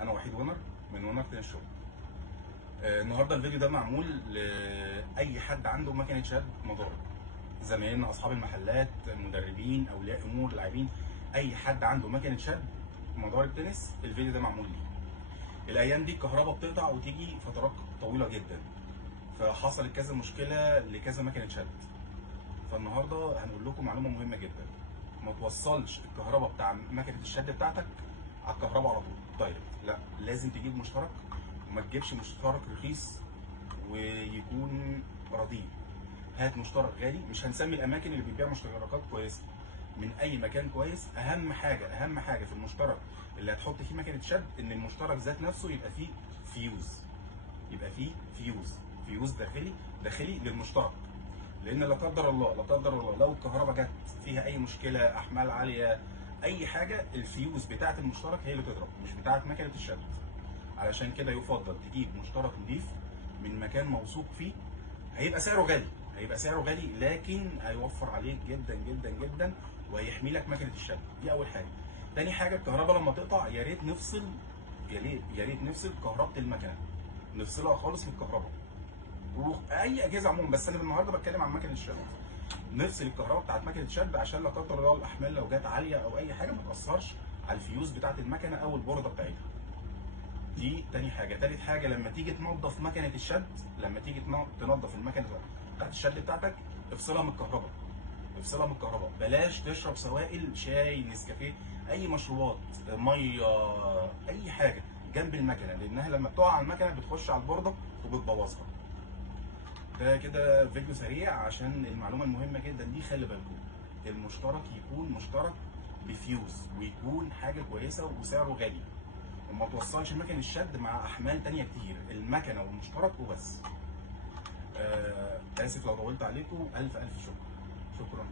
انا وحيد ونر من ونر تاني الشغل. النهارده الفيديو ده معمول لاي حد عنده مكنه شد مضارب، زمايلنا اصحاب المحلات، مدربين، اولياء امور، لاعبين، اي حد عنده مكنه شد مضارب تنس الفيديو ده معمول ليه. الايام دي الكهرباء بتقطع وتيجي فترات طويله جدا، فحصلت كذا مشكله لكذا مكنه شد. فالنهارده هنقول لكم معلومه مهمه جدا: ما توصلش الكهرباء بتاع مكنه الشد بتاعتك على الكهرباء على طول دايركت، لا، لازم تجيب مشترك، وما تجيبش مشترك رخيص ويكون رديء. هات مشترك غالي، مش هنسمي الاماكن اللي بتبيع مشتركات كويسه، من اي مكان كويس. اهم حاجه في المشترك اللي هتحط فيه مكنه شد ان المشترك ذات نفسه يبقى فيه فيوز داخلي للمشترك، لان لا قدر الله لو الكهرباء جت فيها اي مشكله، احمال عاليه، اي حاجه، الفيوز بتاعه المشترك هي اللي تضرب، مش بتاعه مكنه الشد. علشان كده يفضل تجيب مشترك نضيف من مكان موثوق فيه. هيبقى سعره غالي لكن هيوفر عليك جدا جدا جدا، وهيحمي لك مكنه الشد. دي اول حاجه. تاني حاجه، الكهرباء لما تقطع يا ريت نفصل كهرباء المكنه، نفصلها خالص من الكهرباء واي اجهزه عموما، بس انا النهارده بتكلم عن مكنه الشد. نفصل الكهرباء بتاعت مكنه الشد عشان لا قدر الله الاحمال لو جت عاليه او اي حاجه ما تاثرش على الفيوز بتاعت المكنه او البورده بتاعتها. دي تاني حاجه. تالت حاجه، لما تيجي تنظف مكنه الشد، لما تيجي تنظف المكنه بتاعت الشد بتاعتك، افصلها من الكهرباء. بلاش تشرب سوائل، شاي، نسكافيه، اي مشروبات، ميه، اي حاجه جنب المكنه، لانها لما بتقع على المكنه بتخش على البورده وبتبوظها. ده كده فيديو سريع عشان المعلومه المهمه جدا دي. خلي بالكم المشترك يكون مشترك بفيوز، ويكون حاجه كويسه وسعره غالي، وما توصلش مكن الشد مع احمال تانية كتير، المكنه والمشترك وبس. اسف لو طولت عليكم، الف شكر.